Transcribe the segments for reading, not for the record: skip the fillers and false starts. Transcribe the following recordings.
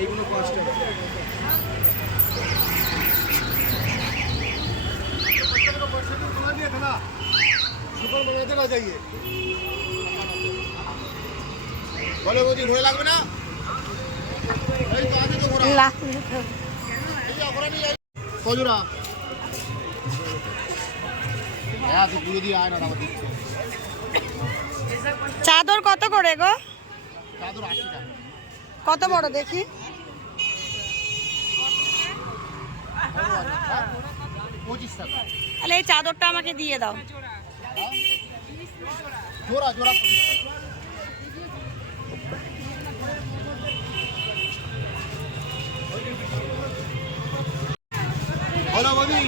এইগুলো 5 টাকা। সুপার বানাতে না যাইয়ে বলে বৌদি ঘোড়া লাগবে না? এই তো আছে তো ঘোড়া। এই যে ঘোড়া নিয়ে যাই কজুরা। হ্যাঁ তো পুরো দিয়ে আয় না আমার দিচ্ছে। চাদর কত করে গো? চাদর 80 টাকা। কত বড় দেখি? 25 টাকা। তাহলে এই চাদরটা আমাকে দিয়ে দাও। জোড়া জোড়া বলো বৌদি।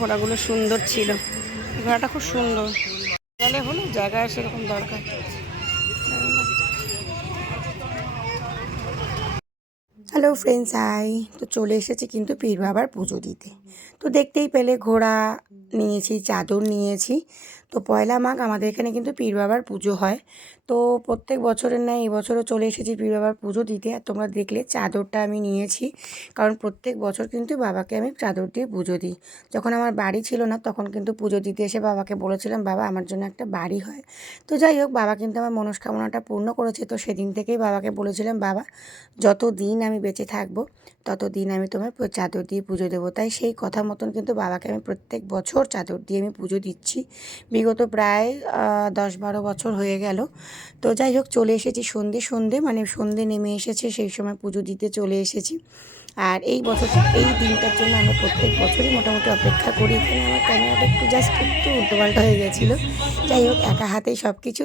ঘোড়াগুলো সুন্দর ছিল, ঘোড়াটা খুব সুন্দর। তাহলে হলো জায়গায় সেরকম দরকার। Hello friends, hi. তো চলে এসেছি কিন্তু পীর বাবার পুজো দিতে। তো দেখতেই পেলে ঘোড়া নিয়েছি, চাদর নিয়েছি। তো পয়লা মাঘ আমাদের এখানে কিন্তু পীর বাবার পুজো হয়। তো প্রত্যেক বছরের ন্যায় এবছরও চলে এসেছি পীর বাবার পুজো দিতে। আর তোমরা দেখলে চাদরটা আমি নিয়েছি, কারণ প্রত্যেক বছর কিন্তু বাবাকে আমি চাদর দিয়ে পুজো দিই। যখন আমার বাড়ি ছিল না তখন কিন্তু পুজো দিতে এসে বাবাকে বলেছিলাম, বাবা আমার জন্য একটা বাড়ি হয়। তো যাই হোক, বাবা কিন্তু আমার মনস্কামনাটা পূর্ণ করেছে। তো সেদিন থেকেই বাবাকে বলেছিলাম, বাবা যত দিন আমি বেঁচে থাকবো ততদিন আমি তোমার চাদর দিয়ে পুজো দেবো। তাই সেই কথা মতন কিন্তু বাবাকে আমি প্রত্যেক বছর চাদর দিয়ে আমি পুজো দিচ্ছি। বিগত প্রায় 10-12 বছর হয়ে গেল। তো যাই হোক, চলে এসেছি সন্ধে মানে সন্ধে নেমে এসেছে, সেই সময় পুজো দিতে চলে এসেছি। আর এই বছর এই দিনটার জন্য আমরা প্রত্যেক বছরই মোটামুটি অপেক্ষা করি। এখানে আমার ক্যামেরাটা একটু উল্টোপাল্টা হয়ে গেছিলো। যাই হোক, একা হাতেই সব কিছু।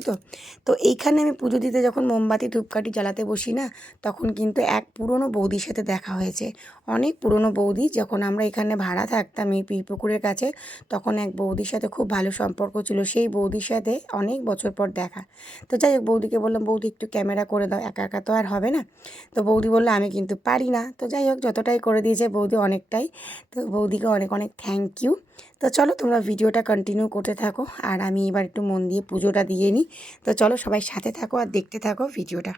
তো এইখানে আমি পুজো দিতে যখন মোমবাতি ধূপকাঠি জ্বালাতে বসি না, তখন কিন্তু এক পুরনো বৌদির সাথে দেখা হয়েছে। অনেক পুরনো বৌদি, যখন আমরা এখানে ভাড়া থাকতাম এই পীরপুকুরের কাছে, তখন এক বৌদির সাথে খুব ভালো সম্পর্ক ছিল। সেই বৌদির সাথে অনেক বছর পর দেখা। তো যাই হোক, বৌদিকে বললাম, বৌদি একটু ক্যামেরা করে দাও, একা একা তো আর হবে না। তো বৌদি বললো, আমি কিন্তু পারি না। তো যাই হোক, যতটাই করে দিয়েছে বৌদি অনেকটাই। তো বৌদিকে অনেক অনেক থ্যাংক ইউ। তো চলো তোমরা ভিডিওটা কন্টিনিউ করতে থাকো, আর আমি এবার একটু মন দিয়ে পুজোটা দিয়ে নিই। তো চলো সবাই সাথে থাকো আর দেখতে থাকো ভিডিওটা।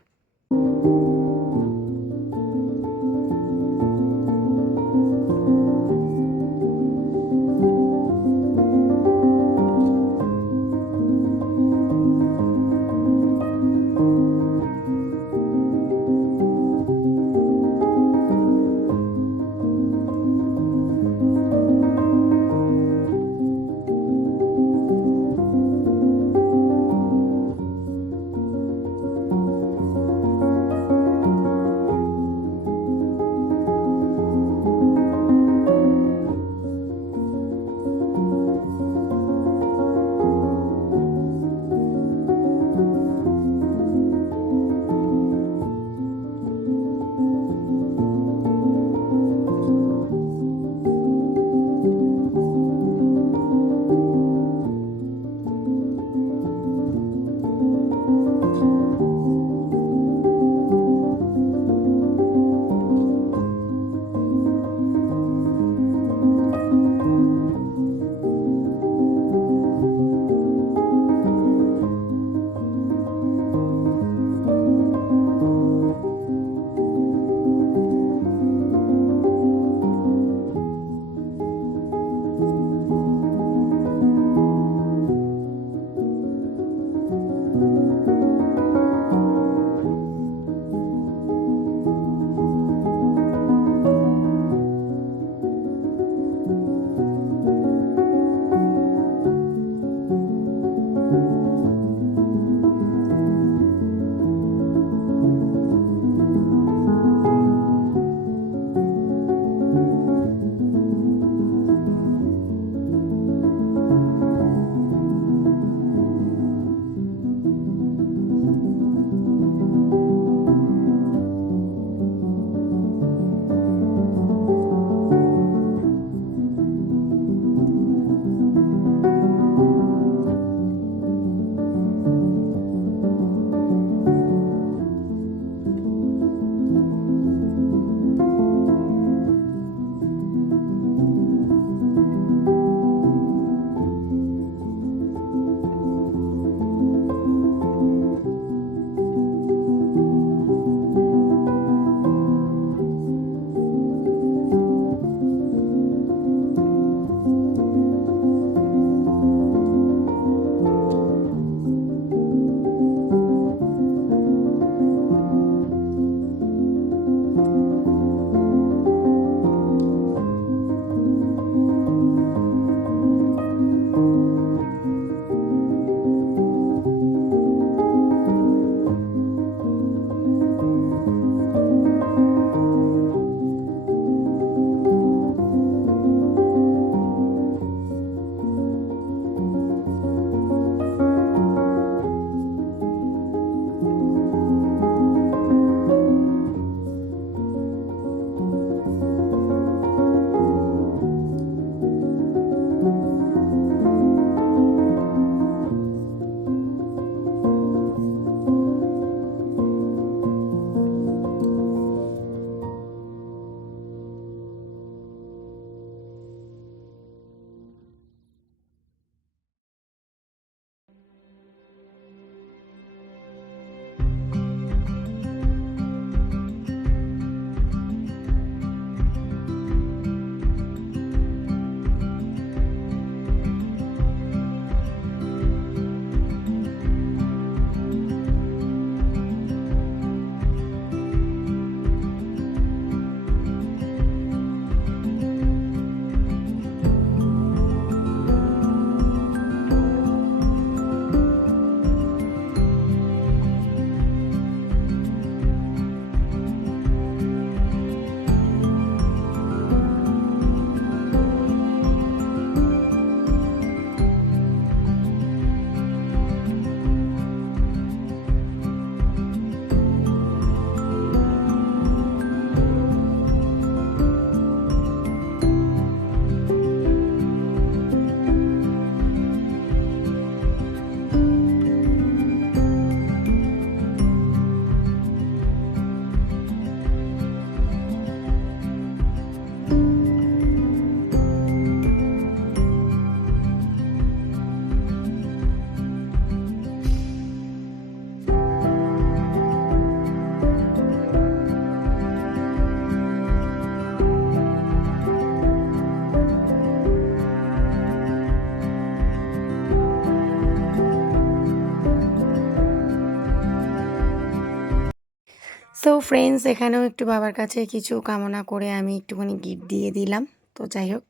সো ফ্রেন্ডস, এখানেও একটু বাবার কাছে কিছু কামনা করে আমি একটুখানি গিফট দিয়ে দিলাম। তো যাই হোক,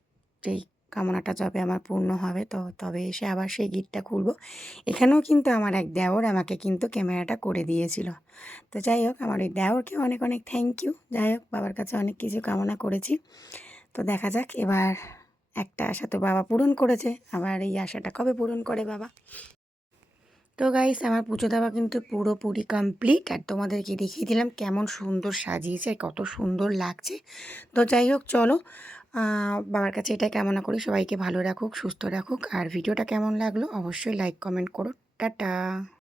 যেই কামনাটা যবে আমার পূর্ণ হবে তো তবে এসে আবার সেই গিফটটা খুলবো। এখানেও কিন্তু আমার এক দেওর আমাকে কিন্তু ক্যামেরাটা করে দিয়েছিল। তো যাই হোক, আমার ওই দেওরকে অনেক অনেক থ্যাংক ইউ। যাই হোক, বাবার কাছে অনেক কিছু কামনা করেছি। তো দেখা যাক, এবার একটা আশা তো বাবা পূরণ করেছে, আবার এই আশাটা কবে পূরণ করে বাবা। তো গাইস, আমার পুজো দেওয়া কিন্তু পুরোপুরি কমপ্লিট, আর তোমাদেরকে দেখিয়ে দিলাম কেমন সুন্দর সাজিয়েছে আর কত সুন্দর লাগছে। তো যাই হোক, চলো বাবার কাছে এটাই কামনা করি সবাইকে ভালো রাখুক, সুস্থ রাখুক। আর ভিডিওটা কেমন লাগলো অবশ্যই লাইক কমেন্ট করো। টাটা।